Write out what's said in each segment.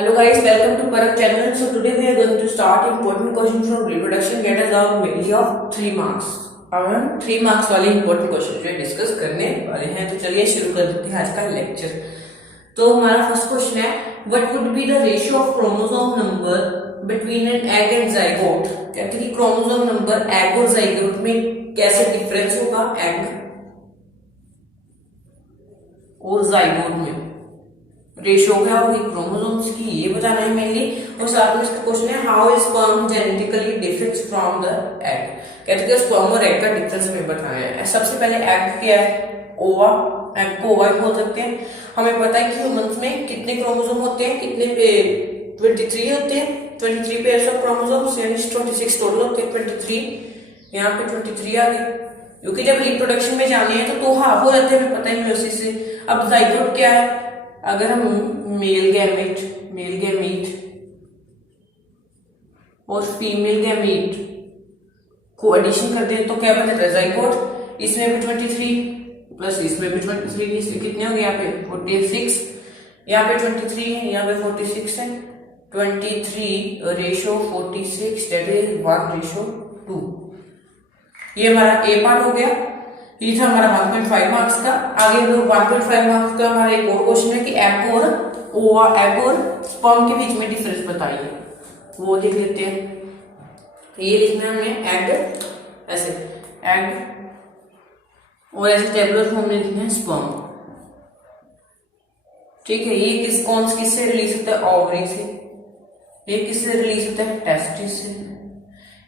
Hello guys, welcome to Parak channel. So today we are going to start important question from reproduction. Get us out mainly of 3 marks. अब हम 3 marks वाले important question जो discuss करने वाले हैं, तो चलिए शुरू कर देते हैं आज का लेक्चर। तो हमारा फर्स्ट क्वेश्चन है, what would be the ratio of chromosome number between an egg and zygote? कहते हैं कि क्रोमोसोम नंबर एग और zygote में कैसे डिफरेंस होगा एग और zygote में, रेशियो क्या होगी क्रोमोसोम्स की, ये बताना है मेनली। और साथ में इसका क्वेश्चन है, how is sperm genetically difference from the egg? कहते हैं स्पर्म और एग का डिफरेंस हमें बताना है। सबसे पहले एग क्या है, ओवा, एग को ओवा बोल सकते हैं। हमें पता है कि ह्यूमंस में कितने क्रोमोसोम होते हैं, कितने 23 होते हैं, 23 पेयर्स ऑफ क्रोमोसोम्स, यानी 26 टोटल होते हैं। 23 यहाँ पे 23 आ गए, क्योंकि जब रिप्रोडक्शन में जाने हैं तो हाफ हो जाते हैं, हमें पता ही म्यूसिस से। अब ज़ाइगोट क्या है, अगर हम मेल गैमीट और फीमेल गैमीट को एडिशन करते हैं तो क्या बनता है ज़ाइगोट। इसमें भी 23 प्लस इसमें भी 23, इसलिए कितने हो गए यहाँ पे 46, यहाँ पे 23 है, यहाँ पे 46 है। 23 रेशो 46, दैट इज 1:2। ये हमारा ए पार्ट हो गया। ये था हमारा 1.5 मार्क्स का। आगे 1.5 मार्क्स का हमारा एक और क्वेश्चन है कि एग और स्पर्म के बीच में डिफरेंस बताइए, वो देख लेते हैं। ये लिखना है हमने एग, ऐसे एग, और ऐसे टेबुलर फॉर्म में लिखना है स्पर्म। ठीक है, ये किससे रिलीज होता है, ओवरी से। ये किससे रिलीज होता है, टेस्टिस से।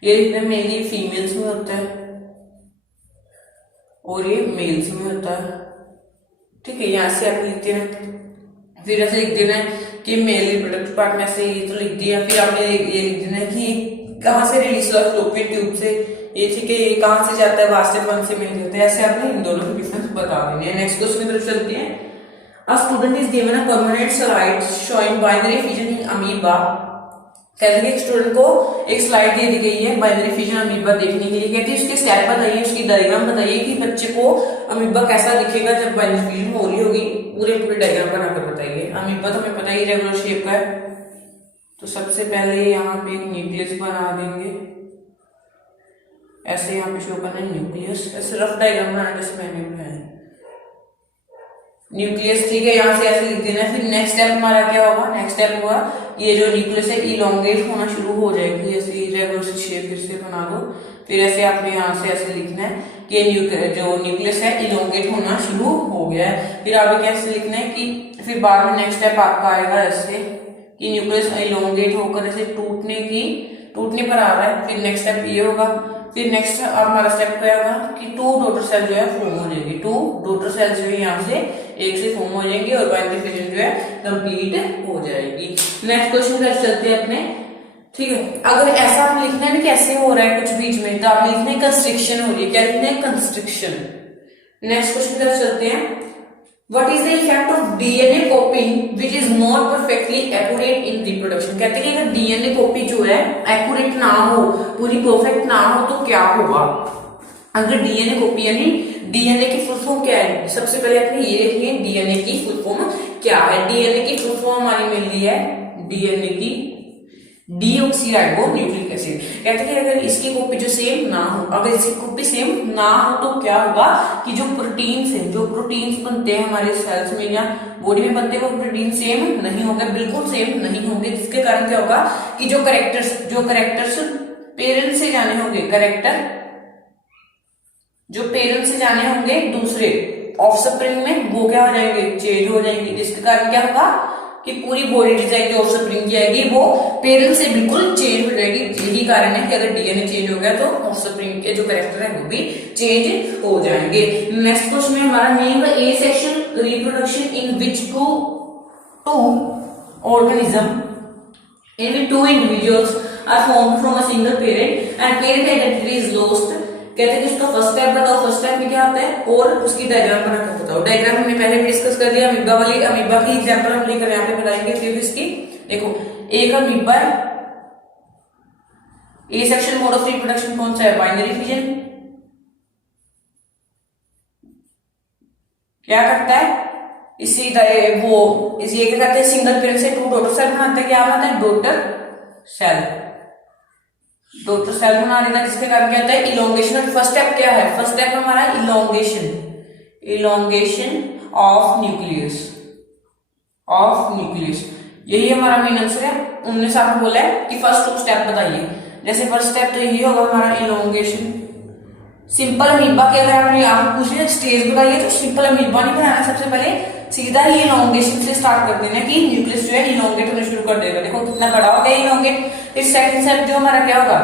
ये लिखना है मेनली फीमेल्स में होता है और ये मेल्स में होता है। ठीक है, यहाँ से आप लिखते हैं, फिर ऐसे लिख देना है कि मेल रिप्रोडक्टिव पार्ट में से ये तो लिख दिया। फिर आपने ये लिख देना है कि कहाँ से रिलीज हुआ, फ्लोपियन ट्यूब से। ये ठीक है, ये कहाँ से जाता है, वास्टेड वन से मिल जाता है। ऐसे आपने इन दोनों के डिफरेंस बता देने हैं। नेक्स्ट क्वेश्चन की तरफ चलते हैं। A student is given a permanent slide showing binary fission in amoeba. कहते हैं कि एक स्टूडेंट को एक स्लाइड दे दी गई है बाइनरी फिजन अमीबा देखने के लिए। कहते हैं उसके स्टेप बताइए, उसकी डायग्राम बताइए कि बच्चे को अमीबा कैसा दिखेगा जब बाइनरी फिजन हो रही होगी। पूरे डायग्राम बनाकर बताइए। अमीबा तो हमें पता ही रेगुलर शेप का है, तो सबसे पहले यहाँ पे एक न्यूक्लियस बना देंगे। ऐसे यहाँ पे शो करना है न्यूक्लियस, ऐसे रफ डायग्राम बनाना जैसे मैंने बनाया न्यूक्लियस। ठीक है, यहाँ से ऐसे लिख देना है। फिर नेक्स्ट स्टेप हमारा क्या होगा, नेक्स्ट स्टेप होगा ये जो न्यूक्लियस है इलोंगेट होना शुरू हो जाएगी, ऐसे रेगुलर शेप फिर से बना दो। फिर ऐसे आपने यहाँ से ऐसे लिखना है कि जो न्यूक्लियस है इलोंगेट होना शुरू हो गया है। फिर आगे कैसे लिखना है कि फिर बाद में नेक्स्ट स्टेप आपका आएगा ऐसे कि न्यूक्लियस इलोंगेट होकर ऐसे टूटने पर आ रहा है। फिर नेक्स्ट स्टेप ये होगा। फिर नेक्स्ट हमारा स्टेप क्या होगा कि 2 डॉटर सेल जो है फॉर्म हो जाएगी। 2 डॉटर सेल जो है यहाँ से एक से फॉर्म हो जाएंगे और बाइनरी फिजन जो है कंप्लीट हो जाएगी। नेक्स्ट क्वेश्चन पर चलते हैं अपने। ठीक है, अगर ऐसा आप लिखना है ना कैसे हो रहा है कुछ बीच में, तो आप लिखना है कंस्ट्रिक्शन हो रही है। क्या लिखना है, कंस्ट्रिक्शन। नेक्स्ट क्वेश्चन पर चलते हैं। What is the effect of DNA copying which is not perfectly accurate in reproduction? कहते हैं कि अगर DNA कॉपी जो है एक्यूरेट ना हो, पूरी परफेक्ट ना हो, तो क्या होगा। अगर DNA कॉपी, यानी DNA की फुल फॉर्म क्या है, सबसे पहले आपने ये लिखनी है DNA की फुल फॉर्म क्या है। DNA की फुल फॉर्म हमारी मिल रही है DNA की डीऑक्सीराइबो न्यूक्लिक एसिड। कहते हैं कि अगर इसकी कॉपी जो सेम ना हो, अगर इसकी कॉपी सेम ना हो तो क्या होगा कि जो प्रोटीन्स बनते हैं हमारे सेल्स में या बॉडी में बनते हैं, वो प्रोटीन सेम नहीं होंगे, बिल्कुल सेम नहीं होंगे। जिसके कारण क्या होगा कि जो करेक्टर्स पेरेंट्स से जाने होंगे, जो पेरेंट्स से जाने होंगे दूसरे ऑफस्प्रिंग में, वो क्या हो जाएंगे, चेंज हो जाएंगे। जिसके कारण क्या होगा कि पूरी बॉडी डिजाइन जो ऑफस्प्रिंग की आएगी वो पेरेंट्स से बिल्कुल चेंज हो जाएगी। यही कारण है कि अगर डीएनए चेंज हो गया तो ऑफस्प्रिंग के जो कैरेक्टर है वो भी चेंज हो जाएंगे। नेक्स्ट क्वेश्चन में हमारा name asexual reproduction in which two organism in 2 individuals are formed from a single parent and parent identity is lost. कहते हैं कि उसका फर्स्ट स्टेप बताओ, फर्स्ट स्टेप में क्या होता है और उसकी डायग्राम बनाकर बताओ। डायग्राम हमने पहले भी डिस्कस कर लिया। अमीबा की एग्जांपल हम लेकर यहाँ पे बनाएंगे। फिर इसकी देखो, एक अमीबा है, A section mode of reproduction कौन सा है, बाइनरी फिजन। क्या करता है, इसी तरह वो ये क्या कहते हैं, सिंगल पेरेंट से 2 डॉटर सेल बनाते हैं, क्या बनाते हैं, डॉटर सेल। डॉटर सेल बना देना, जिसके कारण क्या होता है, इलोंगेशन। और फर्स्ट स्टेप क्या है, फर्स्ट स्टेप हमारा elongation, elongation of nucleus, of nucleus. यही हमारा मेन आंसर है। उन्होंने साहब बोला है कि फर्स्ट 2 स्टेप बताइए। जैसे फर्स्ट स्टेप तो यही होगा हमारा इलोंगेशन। सिंपल अमीबा के अगर आपने आप पूछ रहे स्टेज बताइए तो सिंपल अमीबा नहीं बनाना, सबसे पहले सीधा ही इलोंगेशन से स्टार्ट कर देना कि न्यूक्लियस जो है इलोंगेट होना शुरू कर देगा। देखो कितना बड़ा हो गया इलोंगेट। फिर सेकंड स्टेप जो हमारा क्या होगा,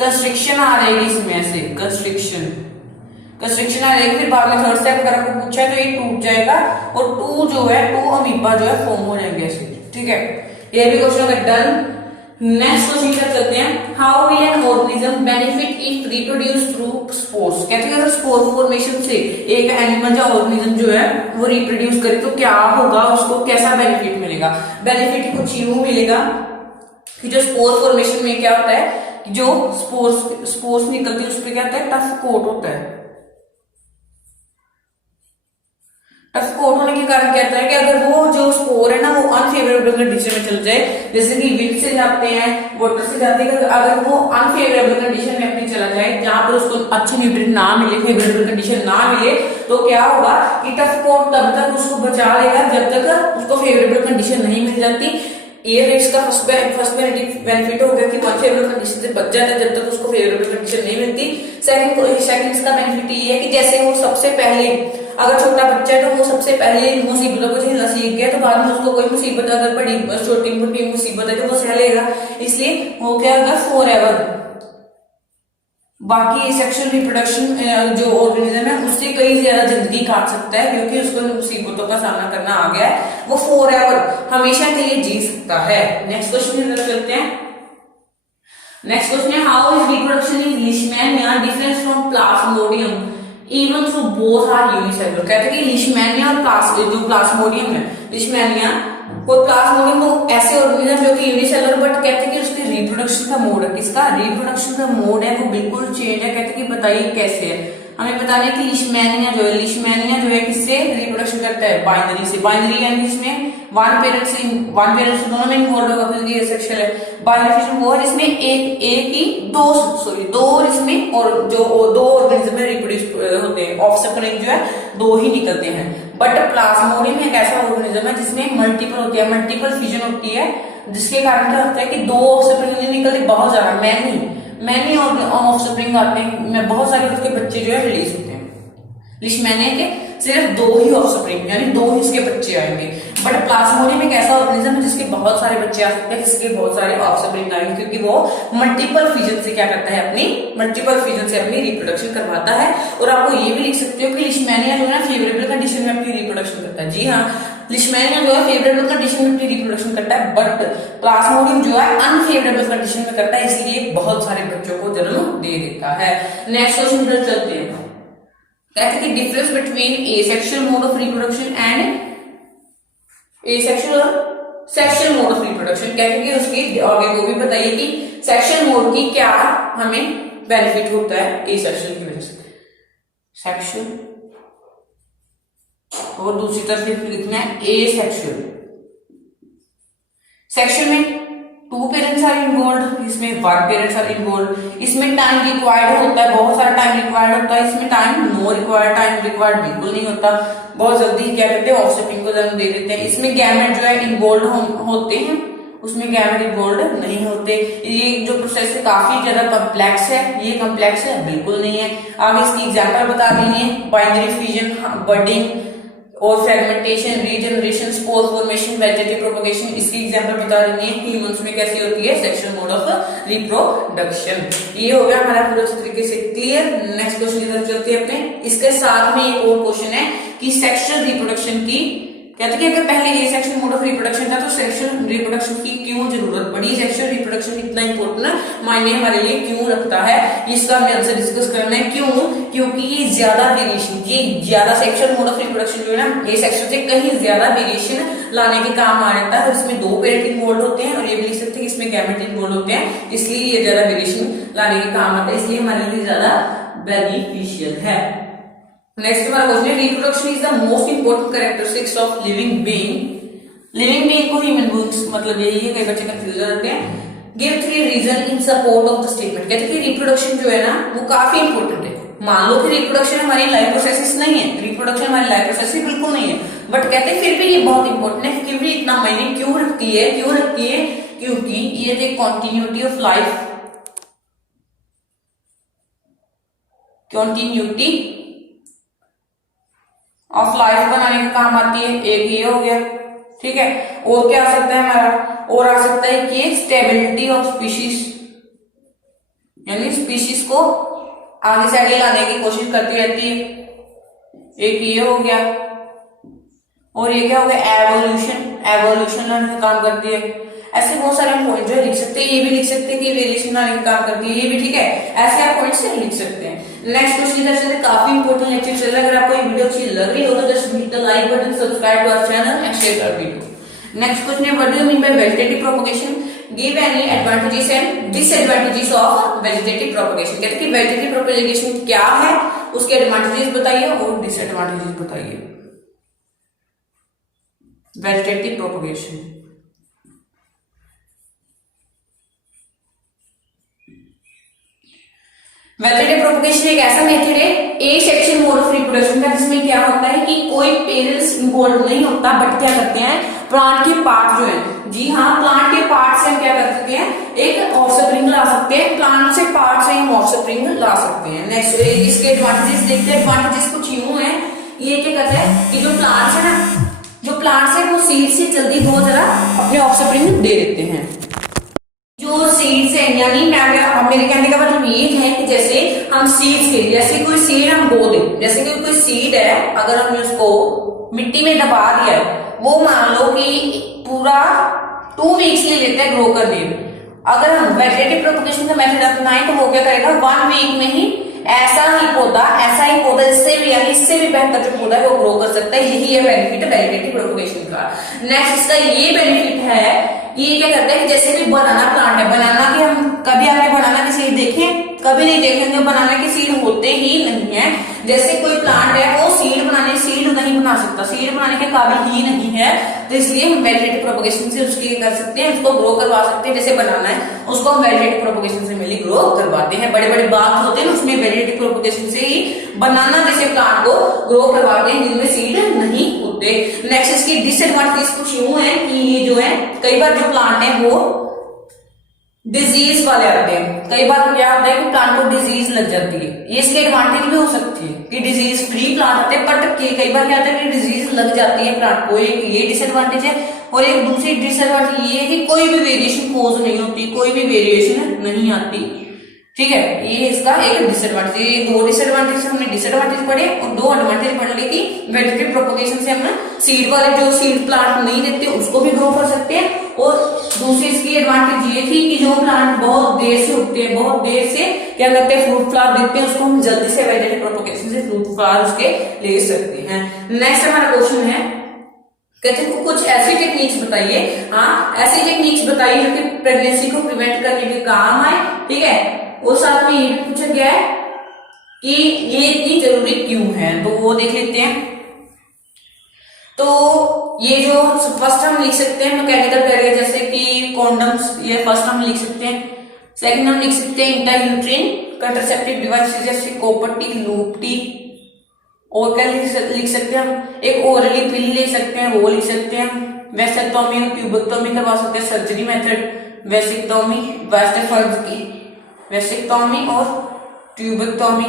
कंस्ट्रिक्शन आ रहेगी इसमें, ऐसे कंस्ट्रिक्शन, कंस्ट्रिक्शन आ जाएगी। फिर बाद में थर्ड स्टेप अगर आपको पूछा है तो ये टूट जाएगा और 2 जो है 2 अमीबा जो है फॉर्म हो जाएंगे ऐसे, ठीक है। ये भी क्वेश्चन होगा डन। नेक्स्ट क्वेश्चन क्या चलते हैं, how will an organism benefit if reproduce through spores. कहते हैं अगर स्पोर फॉर्मेशन से एक एनिमल या ऑर्गेनिज्म जो है वो रिप्रोड्यूस करे तो क्या होगा, उसको कैसा बेनिफिट मिलेगा। बेनिफिट कुछ यूं मिलेगा कि जो स्पोर फॉर्मेशन में क्या होता है, जो स्पोर्स निकलती है उस पर क्या होता है, टफ कोट होता है। टफ कोट होने के कारण क्या होता है कि अगर वो जो स्पोर है ना वो अनफेवरेबल कंडीशन में चल जाए, जैसे कि विंड से जाते हैं, वाटर से जाते हैं, अगर वो अनफेवरेबल कंडीशन में अपनी चला जाए जहां पर उसको अच्छे न्यूट्रिएंट ना मिले, फेवरेबल कंडीशन ना मिले, तो क्या होगा कि टफ कोट तब तक उसको बचा लेगा जब तक उसको फेवरेबल कंडीशन नहीं मिल जाती। ये इसका फर्स्ट बेनिफिट हो गया कि अनफेवरेबल कंडीशन से बच जाता है जब तक उसको फेवरेबल कंडीशन नहीं मिलती। सेकंड इसका बेनिफिट ये है कि जैसे वो सबसे पहले, अगर छोटा बच्चा है तो वो सबसे पहले मुसीबतों को झेलना सीख गया, तो बाद में उसको कोई मुसीबत अगर बड़ी छोटी मोटी मुसीबत है तो वो सह लेगा, इसलिए वो क्या होगा फॉरएवर। बाकी सेक्सुअल रिप्रोडक्शन जो ऑर्गेनिज्म है उससे कई ज्यादा जिंदगी काट सकता है क्योंकि उसको मुसीबतों का सामना करना आ गया है, वो फॉरएवर हमेशा के लिए जी सकता है। नेक्स्ट क्वेश्चन की तरफ चलते हैं। नेक्स्ट क्वेश्चन है how is reproduction in Leishmania different from Plasmodium even so both are unicellular. कहते हैं कि लीशमैनिया और जो प्लाज्मोडियम है, लीशमैनिया और प्लाज्मोडियम वो ऐसे ऑर्गेनिज्म जो कि यूनिसेलुलर, बट कहते हैं कि उसकी रिप्रोडक्शन का मोड है, किसका रिप्रोडक्शन का मोड है वो बिल्कुल चेंज है। कहते हैं कि बताइए कैसे है, हमें बताना है कि लीशमैनिया जो है किससे रिप्रोडक्शन करता है, बाइनरी से। बाइनरी यानी इसमें वन पेरेंट से दोनों में इन्वॉल्व होगा क्योंकि ये सेक्सुअल है। बाइनरी फिशन वो है इसमें एक ही दो इसमें और जो 2 ऑर्गेनिज्म में रिप्रोड्यूस होते हैं, ऑफस्प्रिंग जो है 2 ही निकलते हैं। बट प्लाज्मोडियम एक ऐसा ऑर्गेनिज्म है जिसमें मल्टीपल होती है, मल्टीपल फिजन होती है, जिसके कारण क्या होता है कि 2 ऑफस्प्रिंग नहीं निकलते, बहुत ज्यादा मैनी ऑफस्प्रिंग आते हैं, बहुत सारे उसके बच्चे जो है रिलीज होते हैं। लीशमैनिया के सिर्फ 2 ही ऑफस्प्रिंग यानी 2 ही इसके बच्चे आएंगे। बट प्लाज्मोडियम एक ऐसा ऑर्गेनिज्म है जिसके बहुत सारे बच्चे आ सकते हैं, जिसके बहुत सारे ऑफस्प्रिंग आएंगे क्योंकि वो मल्टीपल फिजन से क्या करता है, अपनी रिप्रोडक्शन करवाता है। और आपको ये भी लिख सकते हो कि लीशमैनिया जो है ना फेवरेबल कंडीशन में अपनी रिप्रोडक्शन करता है। जी हाँ, लीशमैनिया जो है फेवरेबल कंडीशन में अपनी रिप्रोडक्शन करता है, बट प्लाज्मोडियम जो है अनफेवरेबल कंडीशन में करता है, इसलिए बहुत सारे बच्चों को जन्म दे देता है। नेक्स्ट क्वेश्चन पर चलते हैं। कहते हैं कि difference between asexual mode of reproduction and asexual और सेक्सुअल मोड ऑफ रिप्रोडक्शन। कहते हैं कि उसकी आगे वो भी बताइए कि सेक्सुअल मोड की क्या हमें बेनिफिट होता है एसेक्सुअल की वजह से, सेक्सुअल और दूसरी तरफ लिखना है एसेक्सुअल। सेक्सुअल में 2 पेरेंट्स आर इन्वॉल्व, इसमें 1 पेरेंट्स आर इन्वॉल्व, इसमें टाइम रिक्वायर्ड होता है, बहुत सारा टाइम रिक्वायर्ड होता है, इसमें टाइम रिक्वायर्ड बिल्कुल नहीं होता, बहुत जल्दी क्या करते हैं ऑफस्प्रिंग को जन्म दे देते हैं। इसमें गैमेट जो है इन्वॉल्व होते हैं, उसमें गैमेट इन्वॉल्व नहीं होते। ये जो प्रोसेस है काफी ज्यादा कॉम्प्लेक्स है, ये कॉम्प्लेक्स है बिल्कुल नहीं है। आगे इसकी एग्जांपल बता देंगे, बाइनरी फिजन, बडिंग और fragmentation, regeneration, spore formation, vegetative propagation, इसकी एग्जांपल बता देंगे। ह्यूमंस में कैसी होती है सेक्सुअल मोड ऑफ रिप्रोडक्शन। ये हो गया हमारा पूरा तरीके से क्लियर। नेक्स्ट क्वेश्चन की तरफ चलते हैं अपने। इसके साथ में एक और क्वेश्चन है कि सेक्सुअल रिप्रोडक्शन की, कहते हैं कि अगर पहले ये सेक्सुअल मोड ऑफ रिप्रोडक्शन था तो सेक्सुअल रिप्रोडक्शन की क्यों जरूरत पड़ी, सेक्सुअल रिप्रोडक्शन इतना इंपॉर्टेंट मायने हमारे लिए क्यों रखता है, इसका हमें आंसर डिस्कस करना है। क्यों? क्योंकि ये ज्यादा वेरिएशन, ये ज्यादा सेक्सुअल मोड ऑफ रिप्रोडक्शन जो है ना, ये सेक्सुअल से कहीं ज्यादा वेरिएशन लाने के काम आ जाता है और इसमें 2 पेरेंट इन्वॉल्व होते हैं और ये भी लिख सकते हैं कि इसमें गैमेट इन्वॉल्व होते हैं, इसलिए ये ज्यादा वेरिएशन लाने के काम आता है, इसलिए हमारे लिए ज्यादा बेनिफिशियल है। नेक्स्ट हमारा क्वेश्चन है, reproduction is the most important characteristics of living being. Living being को ह्यूमन बीइंग्स मतलब यही है, कई बच्चे कंफ्यूज हो जाते हैं। Give 3 reason in support of the statement. कहते हैं कि रिप्रोडक्शन जो है ना वो काफी इंपॉर्टेंट है। मान लो कि रिप्रोडक्शन हमारी लाइफ प्रोसेस नहीं है, रिप्रोडक्शन हमारी लाइफ प्रोसेस बिल्कुल नहीं है, बट कहते हैं फिर भी ये बहुत इंपॉर्टेंट है। फिर भी इतना मायने क्यों रखती है, क्योंकि ये the continuity of life, continuity of life बनाने का काम आती है। एक ये हो गया, ठीक है। और क्या आ सकता है हमारा, और आ सकता है कि स्टेबिलिटी ऑफ स्पीशीज, यानी स्पीशीज को आगे से आगे लाने की कोशिश करती रहती है। एक ये हो गया, और ये क्या हो गया, एवोल्यूशन लाने का काम करती है। ऐसे बहुत सारे पॉइंट जो है लिख सकते हैं। ये भी लिख सकते हैं कि वेरिएशन लाने का काम करती है, ये भी ठीक है। ऐसे आप पॉइंट से लिख सकते हैं। नेक्स्ट क्वेश्चन काफी इंपॉर्टेंट लेक्चर चल रहा है। अगर आपको ये वीडियो अच्छी लग रही हो तो just hit the like button, subscribe to our channel and share our video. Next question है, what do you mean by vegetative propagation? Give any advantages and disadvantages of vegetative propagation. कहते हैं कि vegetative propagation क्या है, उसके advantages बताइए और disadvantages बताइए। वेजिटेटिव प्रोपगेशन, वेजिटेटिव प्रोपगेशन एक ऐसा मेथड है, A section mode of reproduction का, जिसमें क्या होता है कि कोई पेरेंट्स इन्वॉल्व नहीं होता, बट क्या करते हैं प्लांट के पार्ट जो है, जी हाँ, प्लांट के पार्ट से हम क्या कर सकते हैं, एक ऑफस्प्रिंग ला सकते हैं। प्लांट से पार्ट से हम ऑफस्प्रिंग ला सकते हैं। नेक्स्ट इसके एडवांटेजेस देखते हैं। एडवांटेजेस कुछ यूं है, ये क्या करता है कि जो प्लांट्स है ना, जो प्लांट्स है वो सीड से जल्दी बहुत ज्यादा अपने ऑफस्प्रिंग दे देते हैं। जो सीड्स है, यानी मेरे कहने का मतलब ये है कि जैसे हम सीड्स के, जैसे कोई सीड हम बो दें, जैसे कि कोई सीड है, अगर हमने उसको मिट्टी में दबा दिया, वो मान लो कि पूरा 2 वीक्स ले लेते हैं ग्रो करने में। अगर हम वेजिटेटिव प्रोपगेशन का मेथड अपनाएं तो वो क्या करेगा, 1 वीक में ही ऐसा ही पौधा इससे भी, यानी इससे भी बेहतर जो पौधा है वो ग्रो कर सकता है। यही है बेनिफिट वेजिटेटिव प्रोपगेशन का। नेक्स्ट इसका ये बेनिफिट है कि ये क्या करता है कि जैसे भी बनाना प्लांट है, बनाना के हम कभी आपने बनाना की सीड देखें, कभी नहीं देखेंगे, बनाना की सीड होते ही नहीं है। जैसे कोई प्लांट है वो सीड नहीं बना सकता, सीड बनाने के काबिल ही नहीं है, तो इसलिए हम वेजिटेटिव प्रोपगेशन से उसकी कर सकते हैं, उसको ग्रो करवा सकते हैं। जैसे बनाना है उसको हम वेजिटेटिव प्रोपगेशन से मिली ग्रो करवाते हैं। बड़े बड़े बाग होते हैं उसमें वेजिटेटिव प्रोपगेशन से ही बनाना जैसे प्लांट को ग्रो करवाते हैं, जिनमें सीड नहीं होते। नेक्स्ट इसकी डिसएडवांटेज कुछ यूं है कि ये जो है, कई बार जो प्लांट है वो डिजीज वाले आते हैं। कई बार क्या होता है कि प्लांट को डिजीज लग जाती है, ये इसके एडवांटेज भी हो सकती है कि डिजीज फ्री प्लांट आते हैं, बट कई बार क्या होता है कि डिजीज लग जाती है प्लांट को, एक ये डिसएडवांटेज है। और एक दूसरी डिसएडवांटेज ये है कि कोई भी वेरिएशन कोज नहीं होती, कोई भी वेरिएशन नहीं आती, ठीक है। ये इसका एक डिसएडवांटेज। ये 2 डिसएडवांटेज हमने डिसएडवांटेज पढ़े और 2 एडवांटेज पढ़ लिए कि वेजिटेटिव प्रोपगेशन से हम सीड वाले जो सीड प्लांट नहीं देते उसको भी ग्रो कर सकते हैं। और दूसरी इसकी एडवांटेज ये थी कि जो प्लांट बहुत देर से उगते हैं, बहुत देर से क्या करते हैं, फ्रूट फ्लावर देते हैं, उसको हम जल्दी से वेजिटेटिव प्रोपगेशन से फ्रूट फ्लावर उसके ले सकते हैं। नेक्स्ट हमारा क्वेश्चन है, कहते हैं कुछ ऐसी टेक्निक्स बताइए, हाँ ऐसी टेक्निक्स बताइए जो कि प्रेगनेंसी को प्रिवेंट करने के काम आए, ठीक है। और साथ में ये भी पूछा गया है कि ये इतनी जरूरी क्यों है, तो वो देख लेते हैं। तो ये जो फर्स्ट हम लिख सकते हैं मैकेनिकल बैरियर, जैसे कि कॉन्डम्स, ये फर्स्ट हम लिख सकते हैं। सेकंड हम लिख सकते हैं इंट्रायूट्राइन कंट्रासेप्टिव डिवाइस जैसे कॉपर टी, लूप टी। और क्या लिख सकते हैं हम, एक ओरली पिल ले सकते हैं, वो लिख सकते हैं। वेसेक्टोमी और ट्यूबेक्टोमी करवा सकते हैं, सर्जरी मेथड वेसेक्टोमी, वेस्टेफर्ज की वेसेक्टोमी और ट्यूबेक्टोमी।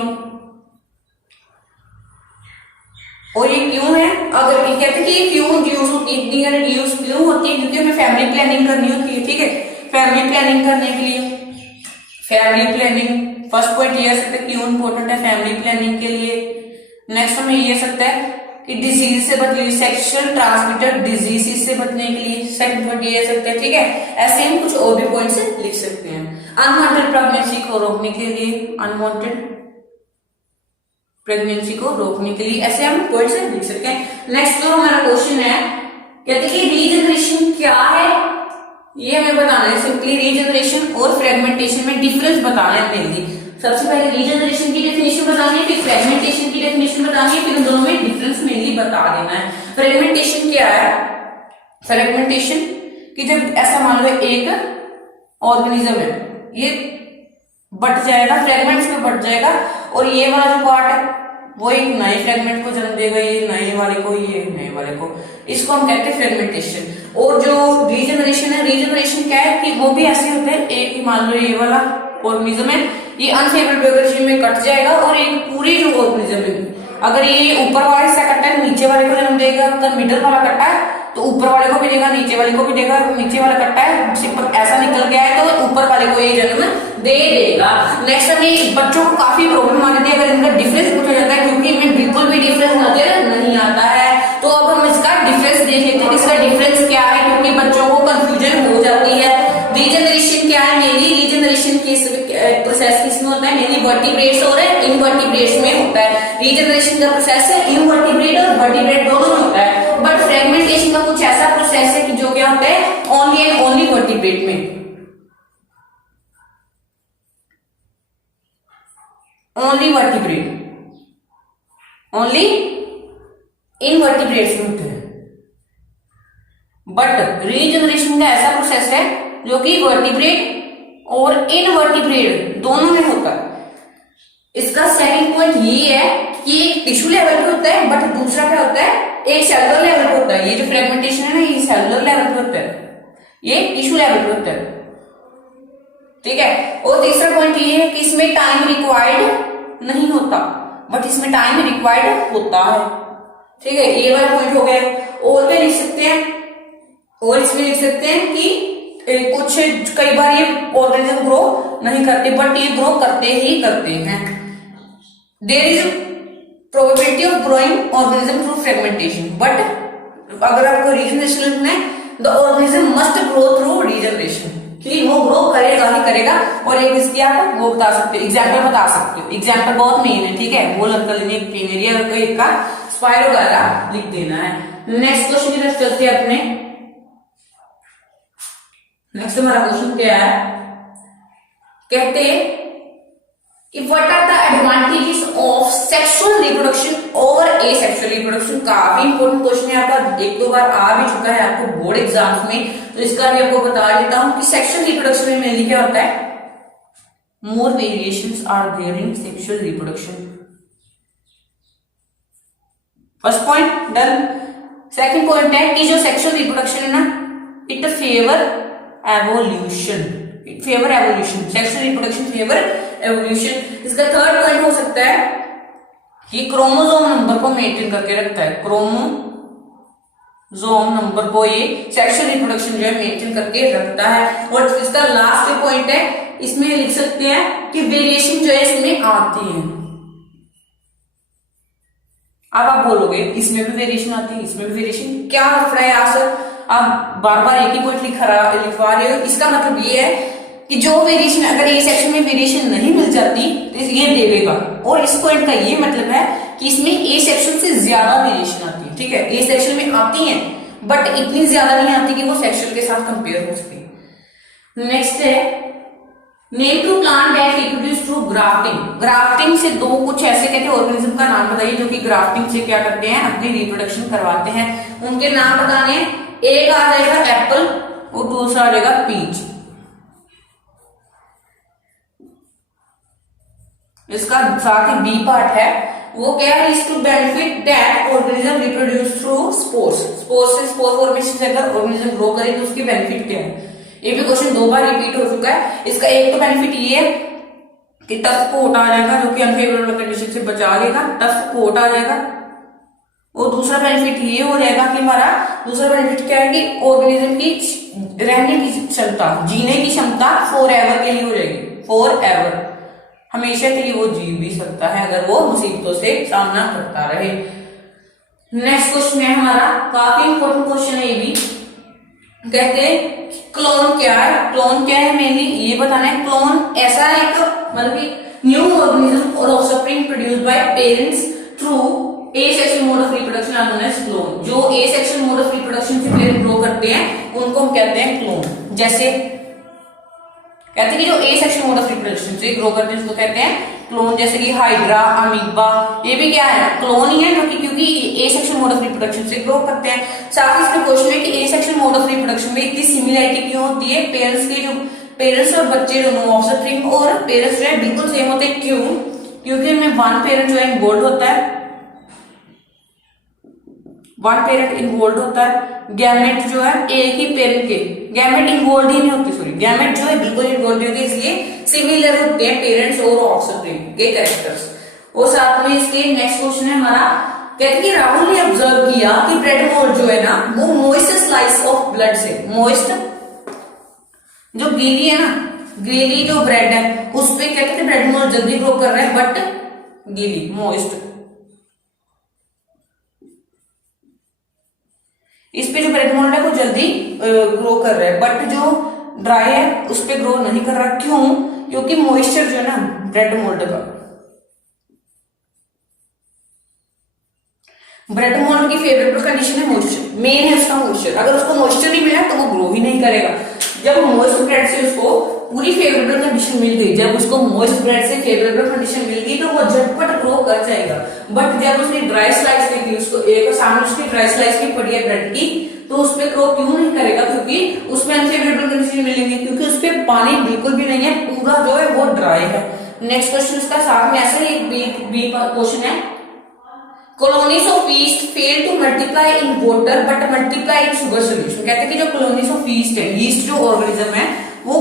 और ये क्यों है, अगर ये कहते हैं कि ये क्यों यूज होती है, इतनी यूज क्यों होती है, क्योंकि हमें फैमिली प्लानिंग करनी होती है, ठीक है। फैमिली प्लानिंग करने के लिए, फैमिली प्लानिंग फर्स्ट पॉइंट ये आ सकता है क्यों इंपॉर्टेंट है फैमिली प्लानिंग के लिए। नेक्स्ट हमें ये सकता है कि डिजीज से बचने, सेक्सुअल ट्रांसमिटेड डिजीज से बचने के लिए सेकंड पॉइंट ये आ सकता है, ठीक है। ऐसे हम कुछ और भी पॉइंट्स लिख सकते हैं। अनवांटेड प्रेगनेंसी को रोकने के लिए, अनवांटेड प्रेगनेंसी को रोकने के लिए ऐसे हम पॉइंट्स लिख सकते हैं। नेक्स्ट जो हमारा क्वेश्चन है, कहते हैं कि रीजनरेशन क्या है, ये हमें बताना है। सिंपली रीजनरेशन और फ्रेगमेंटेशन में डिफरेंस बताना है मेनली। सबसे पहले रीजनरेशन की डेफिनेशन बतानी है, फिर फ्रेगमेंटेशन की डेफिनेशन बतानी है, फिर उन दोनों में डिफरेंस मेनली बता देना है। फ्रेगमेंटेशन क्या है? फ्रेगमेंटेशन कि जब ऐसा मान लो एक ऑर्गेनिज्म है, ये बट जाएगा, फ्रेगमेंट्स में बट जाएगा, और ये वाला जो पार्ट है वो एक नए फ्रेगमेंट को जन्म देगा, ये नए वाले को, ये नए वाले को, इसको हम कहते हैं फ्रेगमेंटेशन। और जो रीजनरेशन है, रीजनरेशन क्या है कि वो भी ऐसे होते हैं, एक ही मान लो ये वाला ऑर्गेनिज्म है, ये अनफेवरेबल बायोलॉजी में कट जाएगा, और एक पूरी जो ऑर्गेनिज्म है, अगर ये ऊपर वाला हिस्सा कटा है तो नीचे वाले को जन्म देगा, अगर मिडल वाला कटा है तो ऊपर वाले को भी देगा, नीचे वाले को भी देगा, नीचे वाला कटा है सिंपल ऐसा निकल गया है तो ऊपर वाले को ये जन्म दे देगा। नेक्स्ट हमें बच्चों को काफी प्रॉब्लम आ जाती है अगर इनका डिफरेंस पूछा जाता है, क्योंकि इनमें बिल्कुल भी डिफरेंस नजर नहीं आता है। तो अब हम इसका डिफरेंस देख लेते हैं, इसका डिफरेंस क्या है, क्योंकि बच्चों को कंफ्यूजन हो जाती है। रीजनरेशन क्या है? मेनली रीजनरेशन की प्रोसेस किसमें होता है? मेनली वर्टिब्रेट्स और इनवर्टिब्रेट्स में होता है। रीजनरेशन का प्रोसेस है इनवर्टिब्रेट और वर्टिब्रेट दोनों में होता है, बट फ्रेगमेंटेशन का कुछ ऐसा प्रोसेस है कि जो क्या होता है ओनली एंड ओनली वर्टिब्रेट में, ओनली वर्टिब्रेट, ओनली इनवर्टिब्रेट्स में होते हैं। बट रीजनरेशन का ऐसा प्रोसेस है जो कि वर्टिब्रेट और इनवर्टिब्रेट दोनों में होता है। इसका सेकंड पॉइंट ये है कि एक टिश्यू लेवल पे होता है, बट दूसरा क्या होता है एक सेलुलर लेवल पे होता है। ये जो फ्रेगमेंटेशन है ना, ये सेलुलर लेवल पे होता है, ये टिश्यू लेवल पे होता है, ठीक है। और तीसरा पॉइंट ये है कि इसमें टाइम रिक्वायर्ड नहीं होता, बट इसमें टाइम रिक्वायर्ड होता है, ठीक है। ये वाला पॉइंट हो गया। और भी लिख सकते हैं, और इसमें लिख सकते हैं कि कुछ कई बार ये ऑर्गेनिज्म ग्रो नहीं करते, बट ये ग्रो करते ही करते हैं। There is probability of growing organism through fragmentation, but अगर आपको रीजनरेशन लिखना है, the organism must grow through regeneration, कि वो ग्रो करेगा ही करेगा। और एक इसकी आप वो बता सकते हो, एग्जाम्पल बता सकते हो, एग्जाम्पल बहुत मेन है, ठीक है। वो लड़का लेने प्लेनेरिया और एक का स्पाइरोगारा लिख देना है। नेक्स्ट क्वेश्चन की तरफ चलते हैं अपने। नेक्स्ट हमारा क्वेश्चन क्या है, कहते हैं कि what are the advantages of sexual reproduction over asexual reproduction. काफी इंपॉर्टेंट क्वेश्चन है, आपका एक दो बार आ भी चुका है आपको बोर्ड एग्जाम्स में, तो इसका भी आपको बता देता हूं कि सेक्सुअल रिप्रोडक्शन में मेनली क्या होता है, more variations are there in sexual reproduction. First point done. Second point है कि जो सेक्सुअल रिप्रोडक्शन है ना, it favour evolution, it favour evolution, sexual reproduction favour evolution. इसका थर्ड पॉइंट हो सकता है कि क्रोमोसोम नंबर को मेंटेन करके रखता है, क्रोमोसोम नंबर को ये सेक्सुअल रिप्रोडक्शन जो है मेंटेन करके रखता है। और इसका लास्ट पॉइंट है, इसमें लिख सकते हैं कि वेरिएशन जो है इसमें आती है। अब आप बोलोगे इसमें भी वेरिएशन आती है, इसमें भी वेरिएशन, क्या लफड़ा है यार सर, आप बार बार एक ही पॉइंट लिखवा रहे हो। इसका मतलब ये है कि जो वेरिएशन अगर ए सेक्शन में वेरिएशन नहीं मिल जाती तो ये दे देगा, और इस पॉइंट का ये मतलब है कि इसमें ए सेक्शन से ज्यादा वेरिएशन आती है, ठीक है। ए सेक्शन में आती है बट इतनी ज्यादा नहीं आती कि वो सेक्शन के साथ कंपेयर हो सके। नेक्स्ट है name two plant that reproduce through grafting. Grafting से दो कुछ ऐसे कहते हैं ऑर्गेनिज्म का नाम बताइए जो कि ग्राफ्टिंग से क्या करते हैं, अपनी रिप्रोडक्शन करवाते हैं। उनके नाम बताने हैं, एक आ जाएगा एप्पल और दूसरा आ जाएगा पीच। इसका साथ ही बी पार्ट है, वो क्या है, is two benefit that organism reproduce through spores. Spores से स्पोर फॉर्मेशन से अगर ऑर्गेनिज्म ग्रो करे तो उसकी बेनिफिट क्या है। ये भी क्वेश्चन दो बार रिपीट हो चुका है। इसका एक तो बेनिफिट ये है कि टफ कोट आ जाएगा जो कि अनफेवरेबल कंडीशन से बचा लेगा, टफ कोट आ जाएगा। और दूसरा बेनिफिट ये हो जाएगा कि हमारा दूसरा बेनिफिट क्या है कि ऑर्गेनिज्म की रहने की क्षमता, जीने की क्षमता फॉर एवर के लिए हो जाएगी, फॉर एवर, हमेशा के लिए वो जी भी सकता है अगर वो मुसीबतों से सामना करता रहे। नेक्स्ट क्वेश्चन है हमारा, काफी इंपॉर्टेंट क्वेश्चन है ये भी। कहते हैं क्लोन क्या है। क्लोन क्या है, मेनली ये बताना है। क्लोन ऐसा एक मतलब न्यू ऑर्गेनिज्म और offspring produced by parents through asexual mode of reproduction are known as clone. जो एसेक्सुअल मोड ऑफ रिप्रोडक्शन से पेरेंट ग्रो करते हैं उनको हम कहते हैं क्लोन। जैसे कहते हैं कि जो ए सेक्शुअल मोड ऑफ रिप्रोडक्शन से ग्रो करते हैं उसको कहते हैं क्लोन, जैसे कि हाइड्रा, अमीबा, ये भी क्या है, क्लोन ही है, क्योंकि ए सेक्शुअल मोड ऑफ रिप्रोडक्शन से ग्रो करते हैं। साथ ही इसमें क्वेश्चन है कि ए सेक्शुअल मोड ऑफ रिप्रोडक्शन में इतनी सिमिलरिटी क्यों होती है, पेरेंट्स और बच्चे दोनों ऑफस्प्रिंग और पेरेंट्स जो है बिल्कुल सेम होते हैं, क्यों? क्योंकि इनमें वन पेरेंट जो है इन्वॉल्व होता है, गैमेट जो है एक ही पेरेंट के, गैमेट इन्वॉल्व ही नहीं होती, सॉरी गैमेट जो है बिल्कुल इन्वॉल्व नहीं होती, इसलिए सिमिलर होते हैं पेरेंट्स और ऑफस्प्रिंग के कैरेक्टर्स। और साथ में इसके नेक्स्ट क्वेश्चन है हमारा, कहते हैं कि राहुल ने ऑब्जर्व किया कि ब्रेड मोल्ड जो है ना वो मोइस्ट स्लाइस ऑफ ब्लड से, मोइस्ट जो गीली है ना, गीली जो ब्रेड है उस पे कहते हैं ब्रेड मोल्ड जल्दी ग्रो कर रहा है, बट गीली मोइस्ट, इस पे जो ब्रेड मोल्ड है वो जल्दी ग्रो कर रहा है, बट जो ड्राई है उस पे ग्रो नहीं कर रहा, क्यों? क्योंकि मॉइस्चर जो है ना ब्रेड मोल्ड का, ब्रेड मोल्ड की फेवरेबल कंडीशन है मॉइस्चर, मेन है उसका मॉइस्चर, अगर उसको मॉइस्चर नहीं मिला तो वो ग्रो ही नहीं करेगा। जब मॉइस्ट ब्रेड से उसको पूरी फेवरेबल कंडीशन मिल गई, जब उसको मॉइस्ट ब्रेड से फेवरेबल कंडीशन मिल गई तो वो झटपट ग्रो कर जाएगा, बट जब उसने ड्राई स्लाइस की थी, उसको एक सामने उसकी ड्राई स्लाइस की पड़ी है ब्रेड की, तो उस पर ग्रो क्यों नहीं करेगा? क्योंकि उसमें अनफेवरेबल कंडीशन मिलेंगे, क्योंकि उस पर पानी बिल्कुल भी नहीं है, पूरा जो है वो ड्राई है। नेक्स्ट क्वेश्चन इसका साथ में ऐसे एक बी क्वेश्चन है, colonies of yeast fail to multiply in water but multiply in sugar solution। कहते हैं कि जो colonies of yeast है, yeast जो ऑर्गेनिज्म है वो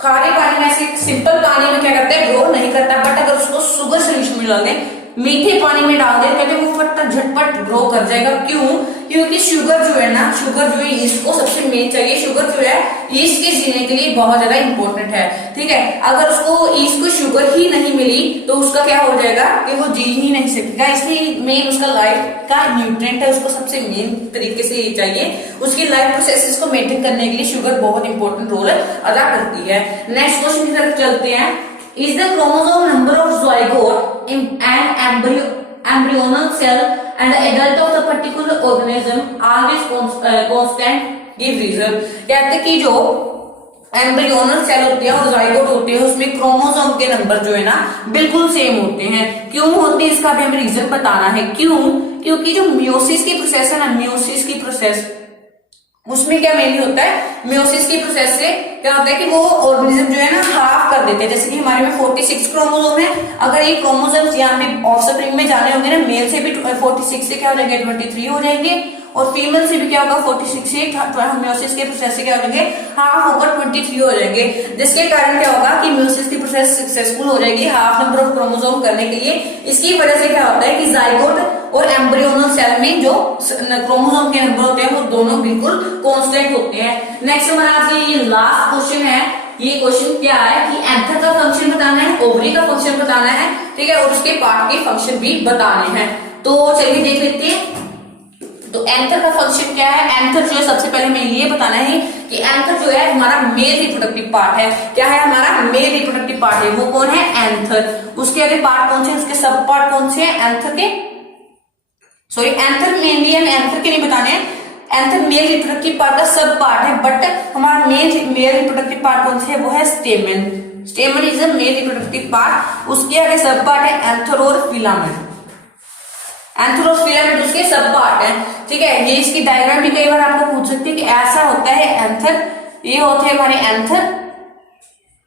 खारे पानी में से सिंपल पानी में क्या करता है, ग्रो नहीं करता, बट अगर उसको शुगर सोल्यूशन में डाल दें, मीठे पानी में डाल दें, कहते हैं वो फटाफट झटपट ग्रो कर जाएगा। क्यों? क्योंकि शुगर जो है ना, शुगर जो है ईस्ट को सबसे मेन चाहिए, शुगर जो है ईस्ट के जीने के लिए बहुत ज्यादा इंपॉर्टेंट है, ठीक है। अगर उसको ईस्ट को शुगर ही नहीं मिली तो उसका क्या हो जाएगा कि वो जी ही नहीं सकेगा, इसलिए मेन उसका लाइफ का न्यूट्रिएंट है, उसको सबसे मेन तरीके से ये चाहिए, उसकी लाइफ प्रोसेसेस को मेंटेन करने के लिए शुगर बहुत इंपॉर्टेंट रोल अदा करती है। नेक्स्ट क्वेश्चन की तरफ चलते हैं, is the chromosome number of zygote in an embryonal cell and the adult of the particular organism always constant? give reason। कहते हैं कि जो एम्ब्रियोनल सेल होते हैं और जाइगोट होते हैं उसमें क्रोमोसोम के नंबर जो है ना बिल्कुल सेम होते हैं। क्यों होते हैं इसका भी हमें रीजन बताना है। क्यों? क्योंकि जो मियोसिस की प्रोसेस है ना, मियोसिस की प्रोसेस उसमें क्या मेनली होता है, मियोसिस की प्रोसेस से क्या होता है कि वो ऑर्गेनिज्म जो है ना हाफ कर देते हैं। जैसे कि हमारे में 46 क्रोमोसोम है, अगर ये क्रोमोसोम्स यहाँ पे ऑफस्प्रिंग में जाने होंगे ना, मेल से भी 46 से क्या हो जाएंगे 23 हो जाएंगे, और फीमेल से भी क्या होगा 46 से मियोसिस के प्रोसेस से क्या हो जाएंगे हाफ होकर 23 हो जाएंगे, जिसके कारण क्या होगा कि मियोसिस की प्रोसेस सक्सेसफुल हो जाएगी हाफ नंबर ऑफ क्रोमोसोम करने के लिए। इसकी वजह से क्या होता है कि जाइगोट और एम्ब्रियोनल सेल में जो क्रोमोसोम के नंबर होते हैं वो दोनों बिल्कुल कांस्टेंट होते हैं। नेक्स्ट हमारा आज ये लास्ट क्वेश्चन है। ये क्वेश्चन क्या है कि एंथर का फंक्शन बताना है, ओवरी का फंक्शन बताना है, ठीक है, और उसके पार्ट के फंक्शन भी बताने हैं। तो चलिए देख लेते हैं। तो एंथर का फंक्शन क्या है। एंथर जो है सबसे पहले हमें ये बताना है कि एंथर जो है हमारा मेल रिप्रोडक्टिव पार्ट है। क्या है हमारा मेल रिप्रोडक्टिव पार्ट है, वो कौन है एंथर। उसके आगे पार्ट कौन से, उसके सब पार्ट कौन से हैं एंथर के, सॉरी एंथर मेनली हमें एंथर के नहीं बताने हैं, एंथर मेल रिप्रोडक्टिव पार्ट का सब पार्ट है, बट हमारा मेल रिप्रोडक्टिव पार्ट कौन से है वो है स्टेमन। स्टेमन is a male reproductive part. उसके आगे सब पार्ट है एंथर और फिलामेंट। एंथर और फिलामेंट उसके सब पार्ट है, ठीक है। ये इसकी डायग्राम भी कई बार आपको पूछ सकते हैं कि ऐसा होता है एंथर, ये होते हैं हमारे एंथर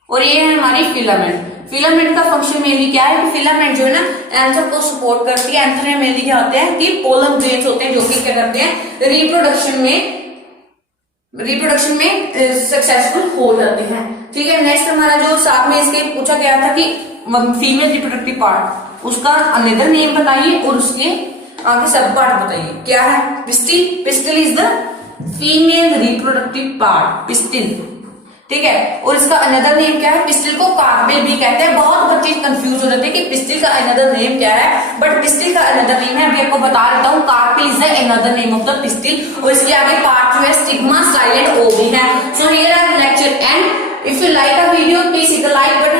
और ये है हमारी फिलामेंट। फिलामेंट का फंक्शन मेनली क्या है कि फिलामेंट जो है ना एंथर को सपोर्ट करती है। एंथर में मेनली क्या होते हैं कि पोलन ग्रेन्स होते हैं जो कि क्या करते हैं रिप्रोडक्शन में सक्सेसफुल हो जाते हैं, ठीक है। नेक्स्ट हमारा जो साथ में इसके पूछा गया था कि फीमेल रिप्रोडक्टिव पार्ट उसका अनदर नेम बताइए और उसके आगे सब पार्ट बताइए। क्या है pistil. Pistil is the female reproductive part, pistil, ठीक है। और इसका अनदर नेम क्या है, पिस्टिल को कार्पेल भी कहते हैं। बहुत बच्चे कंफ्यूज हो जाते हैं कि पिस्टिल का अनदर नेम क्या है, बट पिस्टिल का अनदर नेम है, अभी आपको बता देता हूँ, carpel is the another name of the pistil. और इसके आगे पार्ट जो है स्टिग्मा, साइलेंट, ओवी है। So here I lecture and if you like a video please hit the like button.